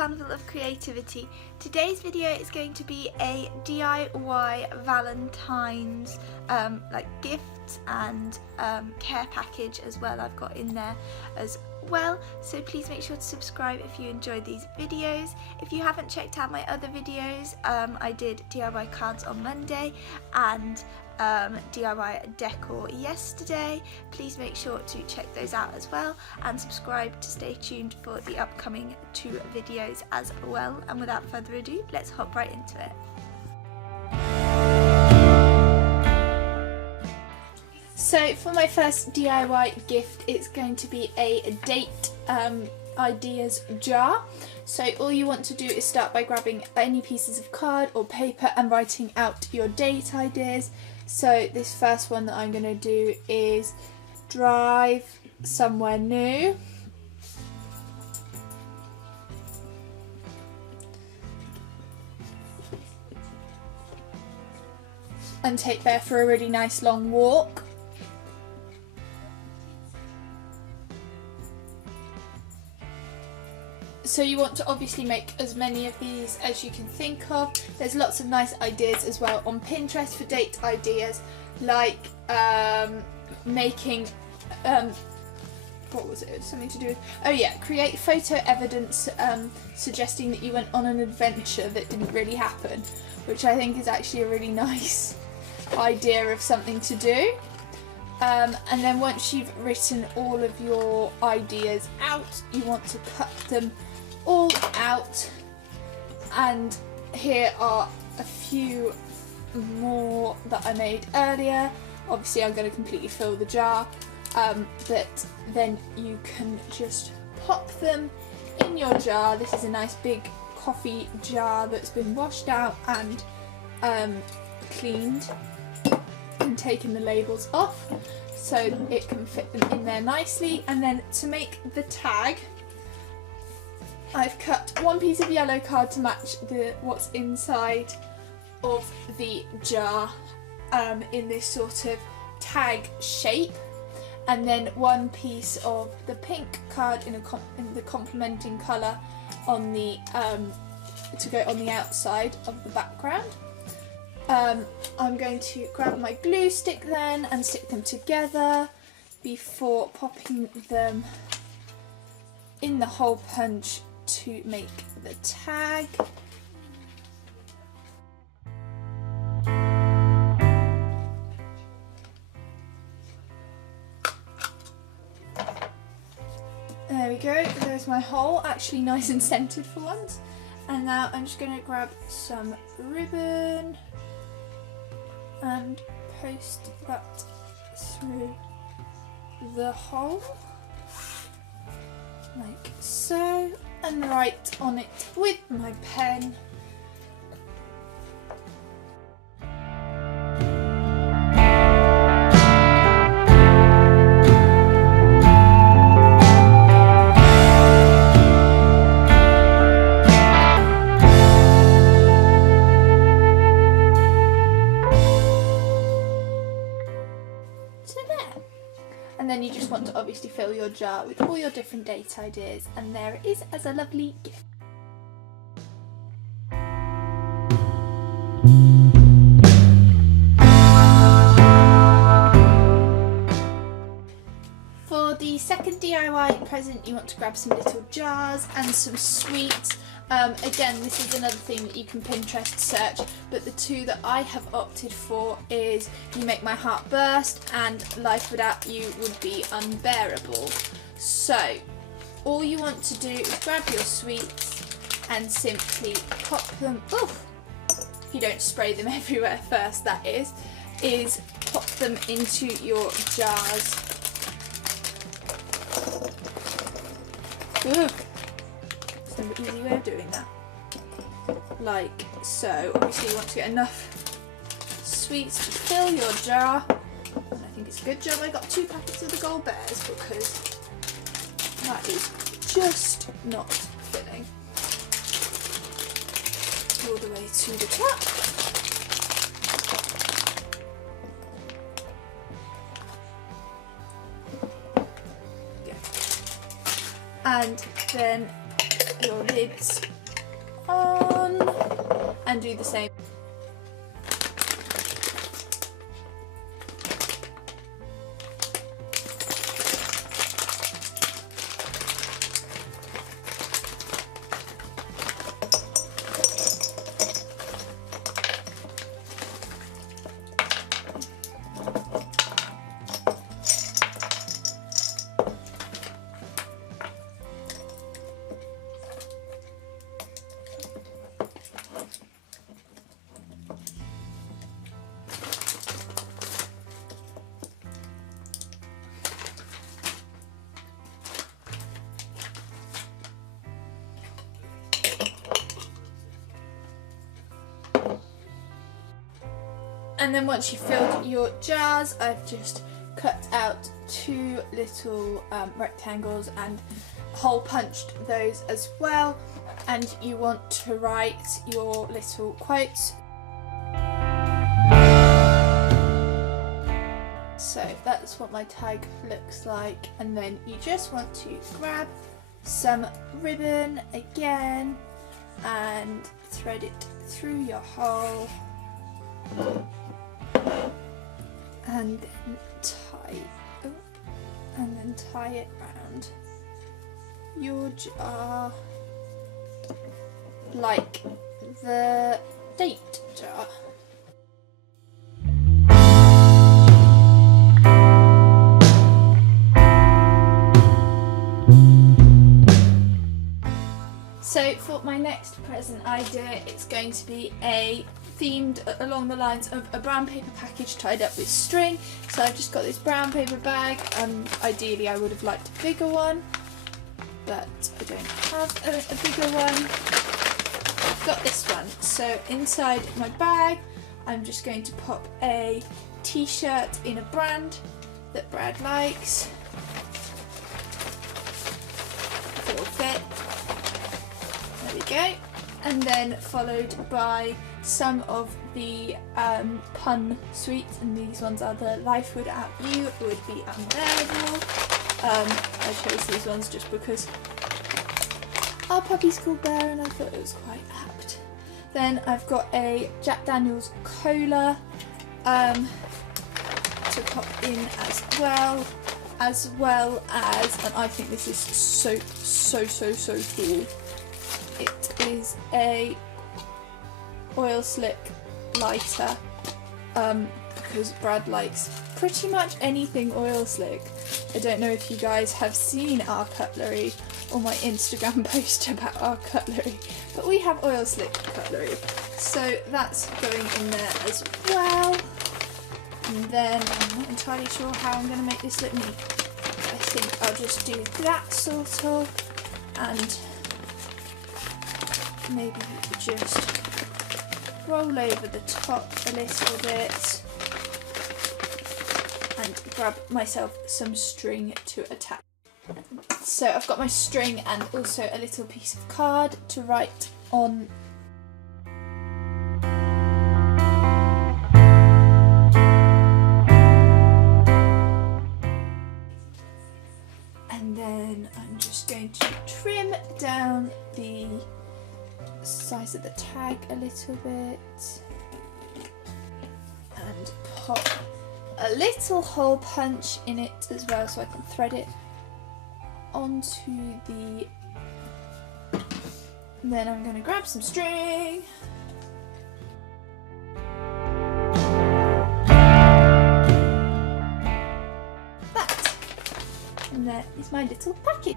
Carnival of Creativity. Today's video is going to be a DIY Valentines gifts and care package as well. I've got in there as well, so please make sure to subscribe if you enjoy these videos. If you haven't checked out my other videos, I did DIY cards on Monday and DIY decor yesterday. Please make sure to check those out as well and subscribe to stay tuned for the upcoming 2 videos as well. And without further ado, let's hop right into it. So for my first DIY gift, it's going to be a date ideas jar. So all you want to do is start by grabbing any pieces of card or paper and writing out your date ideas. So this first one that I'm going to do is drive somewhere new. And take Bear for a really nice long walk. So you want to obviously make as many of these as you can think of. There's lots of nice ideas as well on Pinterest for date ideas, like making, what was it? Something to do with, oh yeah, create photo evidence suggesting that you went on an adventure that didn't really happen, which I think is actually a really nice idea of something to do. And then once you've written all of your ideas out, you want to cut them all out, and here are a few more that I made earlier. Obviously I'm going to completely fill the jar, but then you can just pop them in your jar. This is a nice big coffee jar that's been washed out and cleaned and taken the labels off so it can fit them in there nicely. And then to make the tag, I've cut one piece of yellow card to match what's inside of the jar in this sort of tag shape, and then one piece of the pink card in the complementing colour on the to go on the outside of the background. I'm going to grab my glue stick then and stick them together before popping them in the hole punch to make the tag. There we go, there's my hole, actually nice and centered for once. And now I'm just going to grab some ribbon and post that through the hole, like so, and write on it with my pen. And then you just want to obviously fill your jar with all your different date ideas, and there it is as a lovely gift. For the second DIY present, you want to grab some little jars and some sweets. Again, this is another thing that you can Pinterest search, but the 2 that I have opted for is You Make My Heart Burst and Life Without You Would Be Unbearable. So all you want to do is grab your sweets and simply pop them, if you don't spray them everywhere first, that is pop them into your jars. An easy way of doing that, like so. Obviously you want to get enough sweets to fill your jar, and I think it's a good job I got 2 packets of the gold bears, because that is just not filling all the way to the top. And then your lids on and do the same. And then once you've filled your jars, I've just cut out 2 little rectangles and hole punched those as well. And you want to write your little quotes. So that's what my tag looks like. And then you just want to grab some ribbon again and thread it through your hole. And then tie it round your jar like the date jar. So for my next present idea, it's going to be themed along the lines of a brown paper package tied up with string. So I've just got this brown paper bag. Ideally I would have liked a bigger one, but I don't have a bigger one. I've got this one. So inside my bag I'm just going to pop a t-shirt in a brand that Brad likes. It will fit. There we go. And then followed by some of the pun sweets, and these ones are the Life Without You Would Be Unbearable. I chose these ones just because our puppy's called Bear and I thought it was quite apt. Then I've got a Jack Daniel's cola to pop in as well as, and I think this is so cool. It is a oil slick lighter, because Brad likes pretty much anything oil slick. I don't know if you guys have seen our cutlery or my Instagram post about our cutlery, but we have oil slick cutlery, so that's going in there as well. And then I'm not entirely sure how I'm going to make this look neat. I think I'll just do that sort of, and maybe just roll over the top a little bit and grab myself some string to attach. So I've got my string and also a little piece of card to write on. And then I'm just going to trim down the size of the tag a little bit and pop a little hole punch in it as well so I can thread it onto the. And then I'm going to grab some string. That. And there is my little package.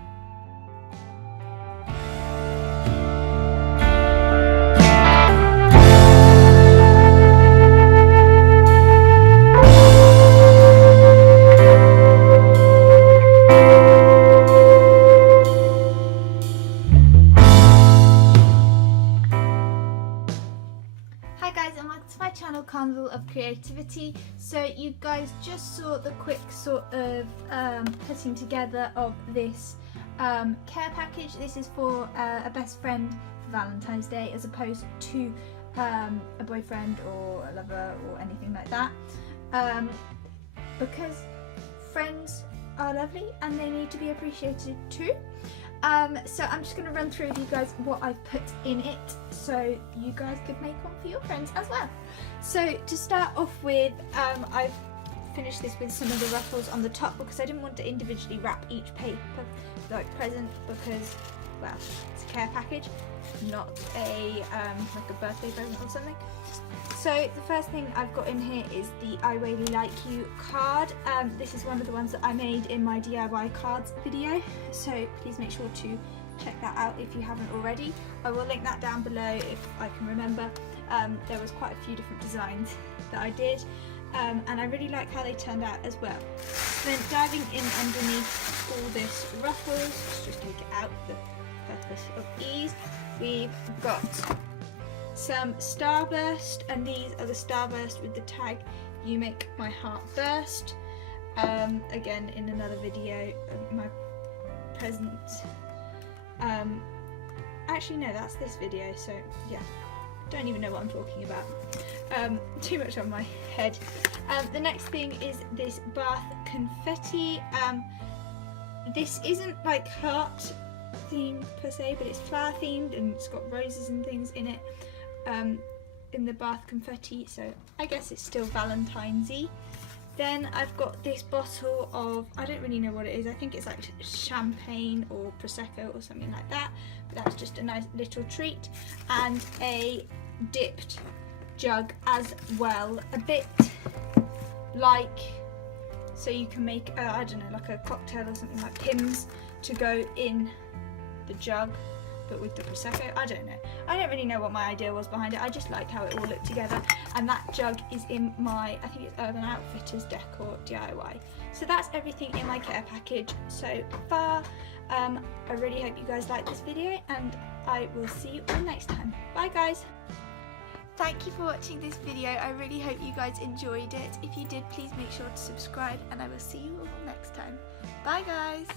Carnival of Creativity. So you guys just saw the quick sort of putting together of this care package. This is for a best friend for Valentine's Day as opposed to a boyfriend or a lover or anything like that, because friends are lovely and they need to be appreciated too. So I'm just going to run through with you guys what I've put in it so you guys could make one for your friends as well. So to start off with, I've finished this with some of the ruffles on the top because I didn't want to individually wrap each paper like present because, well, it's a care package, not a like a birthday present or something. So the first thing I've got in here is the I Really Like You card. This is one of the ones that I made in my DIY cards video, so please make sure to check that out if you haven't already. I will link that down below if I can remember. There was quite a few different designs that I did, and I really like how they turned out as well. Then diving in underneath all this ruffles, let's just take it out for the purpose of ease. We've got some Starburst, and these are the Starburst with the tag "You Make My Heart Burst." Again, in another video of my presents. Actually no, that's this video, so yeah, don't even know what I'm talking about. Too much on my head. The next thing is this bath confetti. This isn't like heart themed per se, but it's flower themed and it's got roses and things in it, in the bath confetti, so I guess it's still Valentine's-y. Then I've got this bottle of, I don't really know what it is, I think it's like champagne or Prosecco or something like that, but that's just a nice little treat. And a dipped jug as well, a bit like, so you can make, I don't know, like a cocktail or something, like Pimm's to go in the jug, but with the Prosecco. I don't know. I don't really know what my idea was behind it. I just liked how it all looked together, and that jug is in my, I think it's Urban Outfitters Decor DIY. So that's everything in my care package so far. I really hope you guys like this video, and I will see you all next time. Bye guys! Thank you for watching this video. I really hope you guys enjoyed it. If you did, please make sure to subscribe, and I will see you all next time. Bye guys!